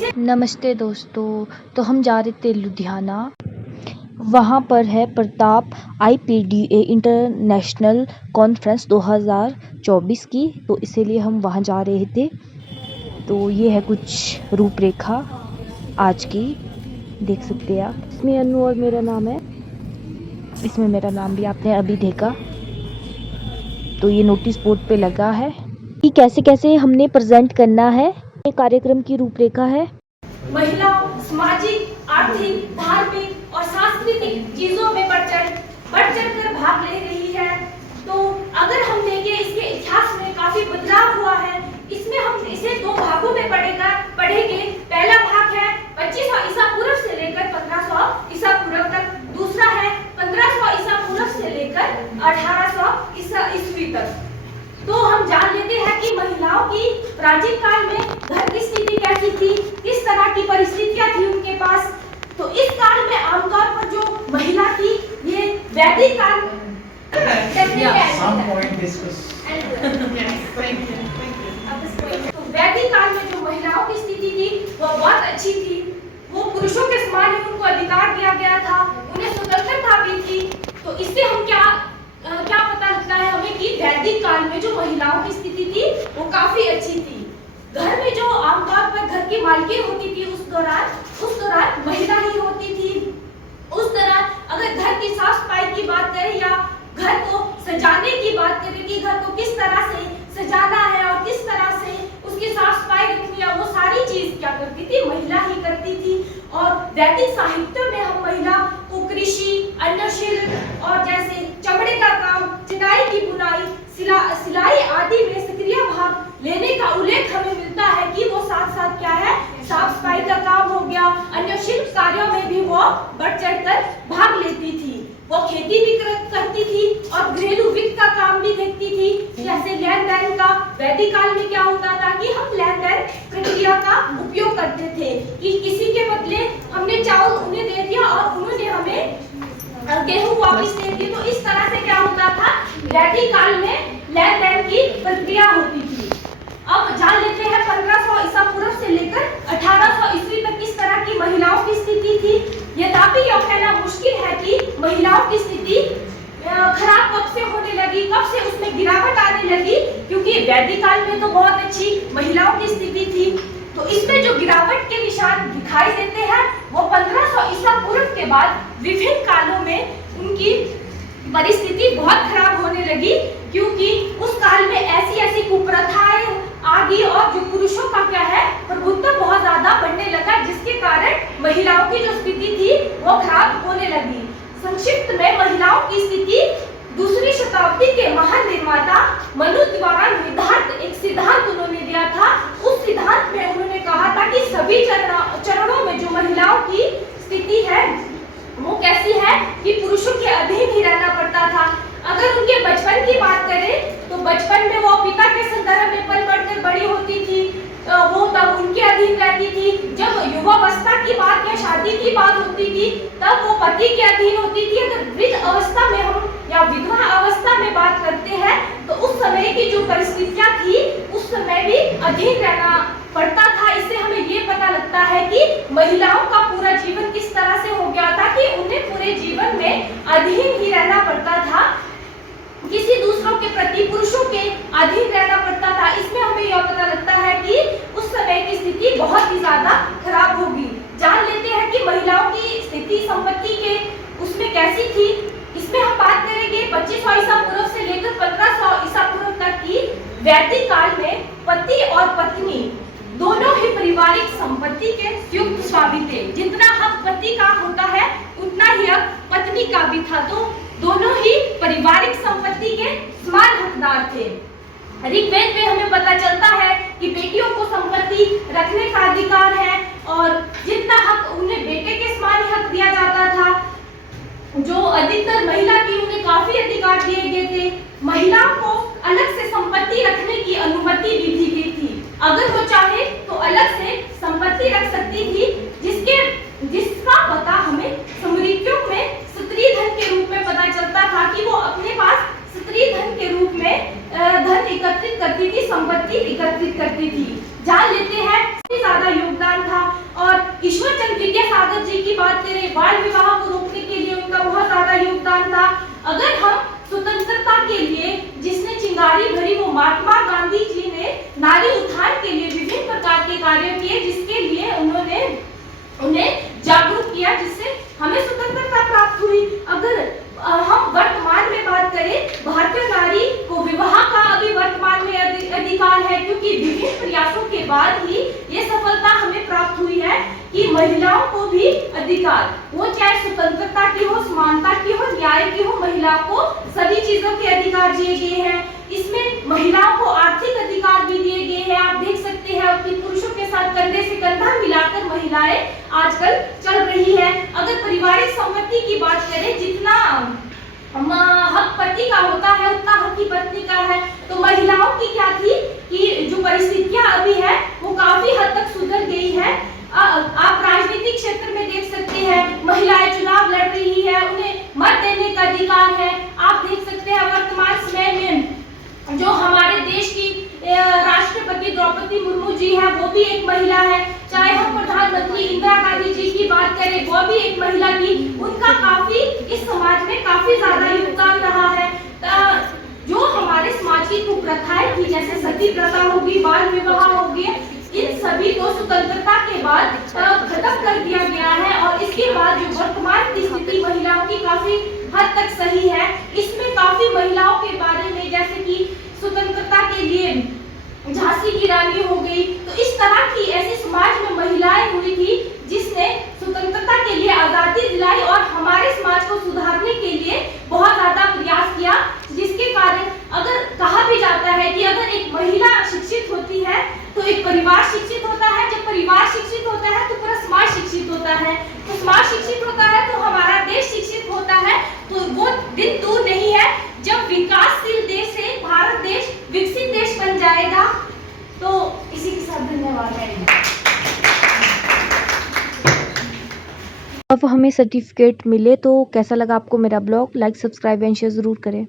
इसे नमस्ते दोस्तों। तो हम जा रहे थे लुधियाना। वहाँ पर है प्रताप IPDA इंटरनेशनल कॉन्फ्रेंस 2024 की, तो इसीलिए हम वहाँ जा रहे थे। तो ये है कुछ रूपरेखा आज की, देख सकते हैं आप। इसमें अनु और मेरा नाम है, इसमें मेरा नाम भी आपने अभी देखा। तो ये नोटिस बोर्ड पे लगा है कि कैसे कैसे हमने प्रेजेंट करना है। ये कार्यक्रम की रूपरेखा है। महिलाओं सामाजिक, आर्थिक, धार्मिक और सांस्कृतिक चीजों में बढ़ चढ़ कर भाग ले रही है। तो अगर हम देखें, इसके इतिहास में काफी बदलाव हुआ है। इसमें हम इसे दो भागों में पढ़ेंगे। पहला भाग है 2500 ईसा पूर्व से लेकर 1500 ईसा पूर्व तक। दूसरा है 1500 ईसा पूर्व से लेकर 1800 ईसा ईस्वी तक। तो हम जान लेते हैं कि महिलाओं की प्राचीन काल में घर की स्थिति कैसी थी, किस तरह की परिस्थितियां थी उनके पास। तो इस काल में आमतौर पर जो महिला थी, ये वैदिक काल तो वैदिक काल में जो महिलाओं की स्थिति थी वो बहुत अच्छी थी। वो पुरुषों के समान ही उनको अधिकार दिया गया था, उन्हें स्वतंत्रता भी थी। तो इससे हम क्या पता लगता है हमें कि वैदिक काल में जो महिलाओं की स्थिति थी वो काफी अच्छी थी। घर में जो आमतौर पर घर की मालकिन होती थी, उस दौरान महिला ही होती थी। उस दौरान अगर घर की साफ सफाई की बात करें या घर को सजाने की बात करें कि घर को किस तरह से सजाना है और किस तरह से उसकी साफ सफाई रखनी है, वो सारी चीज क्या करती थी, महिला ही करती थी। और वैदिक साहित्य में हम महिला को कृषि, अन्न शिल्प और जैसे चमड़े का काम, चिनाई की बुनाई, सिलाई आदि में सक्रिय भाग लेने का उल्लेख हमें मिलता है कि वो साथ साथ क्या है, साफ सफाई का काम हो गया, अन्य शिल्प कार्यों में भी वो बढ़ चढ़कर भाग लेती थी। वो खेती भी करती थी और घरेलू वित्त का काम भी देखती थी। जैसे लेन देन का वैदिक काल में क्या होता था कि हम लेन देन प्रक्रिया का उपयोग करते थे कि किसी के बदले हमने चावल उन्हें दे दिया और उन्होंने हमें गेहूं वापस दे दी। तो इस तरह से क्या होता था, वैदिक काल में लेन देन की प्रक्रिया होती थी। अब जान लेते हैं 1500 ईसा पूर्व से लेकर 1800 ईस्वी तक किस तरह की महिलाओं की स्थिति थी। यद्यपि यह कहना मुश्किल है कि महिलाओं की स्थिति खराब कब से होने लगी, कब से उसमें गिरावट आने लगी, क्योंकि वैदिक काल में तो बहुत अच्छी महिलाओं की स्थिति थी। तो इसमें जो गिरावट के निशान दिखाई देते हैं वो 1500 ईसा पूर्व के बाद विभिन्न कालों में उनकी परिस्थिति बहुत खराब होने लगी, क्योंकि उस काल में ऐसी कुप्रथाएं आ गई और जो पुरुषों का क्या है, प्रभुत्व बहुत ज्यादा बढ़ने लगा, जिसके कारण महिलाओं की जो स्थिति थी वो खराब होने लगी। संक्षिप्त में महिलाओं की स्थिति दूसरी शताब्दी के महान निर्माता मनु द्वारा निर्धारित एक सिद्धांत उन्होंने दिया था। उस सिद्धांत में उन्होंने कहा था कि सभी चरणों में जो महिलाओं की स्थिति है वो कैसी है कि पुरुषों के अधीन ही रहना पड़ता था। अगर उनके बचपन की बात करें तो बचपन में वो पिता के संदर्भ में पल बढ़कर बड़ी होती थी, वो तब उनके अधीन रहती थी। जब युवावस्था की बात या शादी की बात होती थी तब वो पति के अधीन होती थी। अगर वृद्ध अवस्था में हम या विधवा अवस्था में बात करते हैं तो उस समय की जो परिस्थितियां थी उस समय भी अधीन रहना पड़ता था। इससे हमें ये पता लगता है कि महिलाओं का पूरा जीवन किस तरह से हो गया था कि उन्हें पूरे जीवन में अधीन ही रहना पड़ता था, किसी दूसरों के प्रति पुरुषों के अधीन रहना पड़ता था। इसमें हमें यह पता लगता है कि उस समय की स्थिति बहुत ही ज्यादा खराब होगी। जान लेते हैं कि महिलाओं की स्थिति संपत्ति के उसमें कैसी थी। इसमें हम बात करेंगे 2500 ईसा पूर्व से लेकर 1500 ईसा पूर्व तक की। वैदिक काल में पति और पत्नी दोनों ही पारिवारिक संपत्ति के संयुक्त स्वामी थे। जितना हक पति का होता है उतना ही हक पत्नी का भी था। तो दोनों ही पारिवारिक संपत्ति के समान हकदार थे। ऋग्वेद में हमें पता चलता है कि बेटियों को संपत्ति रखने का अधिकार है और जितना हक उन्हें बेटे के समान ही हक दिया जाता था। जो अधिकतर महिला थी उन्हें काफी अधिकार दिए गए थे। महिलाओं को अलग से संपत्ति रखने की अनुमति भी दी गई थी। अगर वो चाहे तो अलग से संपत्ति रख सकती थी, जिसका पता हमें स्मृतियों में स्त्री धन के रूप में पता चलता था कि वो अपने पास स्त्री धन के रूप में धन एकत्रित करती थी, संपत्ति एकत्रित करती थी। जान लेते हैं सबसे ज्यादा योगदान था जी की बात करें, बाल विवाह को रोकने के लिए उनका बहुत ज्यादा योगदान था। अगर हम स्वतंत्रता के लिए जिसने चिंगारी भरी वो महात्मा गांधी जी ने नारी उत्थान के लिए विभिन्न प्रकार के कार्य किए, जिसके लिए उन्होंने उन्हें जागरूक किया, जिससे हमें स्वतंत्रता प्राप्त हुई। अगर हम वर्तमान में बात करें, भारतीय नारी को विवाह का अभी वर्तमान में अधिकार है, क्योंकि विभिन्न प्रयासों के बाद ही ये सफलता हमें प्राप्त हुई है कि महिलाओं को भी अधिकार, वो चाहे स्वतंत्रता की हो, समानता की हो, न्याय की हो, महिला को सभी चीजों के अधिकार दिए गए हैं। इसमें महिलाओं को आर्थिक अधिकार भी दिए गए हैं। आप देख सकते हैं कि पुरुषों के साथ कंधे से कंधा मिलाकर महिलाएं आजकल चल रही है। अगर पारिवारिक सम्मति की बात करें, जितना हक पति का होता है उतना हक की पत्नी का है। तो महिलाओं की क्या थी कि जो परिस्थितियां अभी है वो काफी हद तक सुधर गई है। आप राजनीतिक क्षेत्र में देख सकते हैं, महिलाएं चुनाव लड़ रही है, उन्हें मत देने का अधिकार है। आप देख सकते हैं वर्तमान समय में जो हमारे देश की राष्ट्रपति द्रौपदी मुर्मू जी है, वो भी एक महिला है। चाहे हम प्रधानमंत्री इंदिरा गांधी जी की बात करें, वो भी एक महिला थी। उनका काफी इस समाज में काफी ज्यादा योगदान रहा है। जो हमारे समाज की कुप्रथाएं थी, जैसे सती प्रथा होगी, बाल विवाह हो गए, इन सभी को स्वतंत्रता के बाद खत्म कर दिया गया है। और इसके बाद जो वर्तमान की स्थिति महिलाओं की काफी हद तक सही है। इसमें काफी महिलाओं के बारे में, जैसे कि स्वतंत्रता के लिए झांसी की रानी हो गई, तो इस तरह की ऐसे समाज में महिलाएं हुई थी जिसने स्वतंत्रता के लिए आजादी दिलाई और हमारे समाज को सुधारने के लिए बहुत ज्यादा प्रयास किया। जिसके कारण अगर कहा भी जाता है कि अगर एक महिला शिक्षित होती है तो एक परिवार शिक्षित होता है, जब परिवार शिक्षित होता है तो पूरा समाज शिक्षित होता है, तो समाज शिक्षित होता है तो हमारा देश शिक्षित होता है। तो वो दिन दूर नहीं है जब विकासशील देश से भारत देश विकसित देश बन जाएगा। तो इसी के साथ धन्यवाद है। अब हमें सर्टिफिकेट मिले तो कैसा लगा आपको मेरा blog? Like, subscribe and share ज़रूर करें।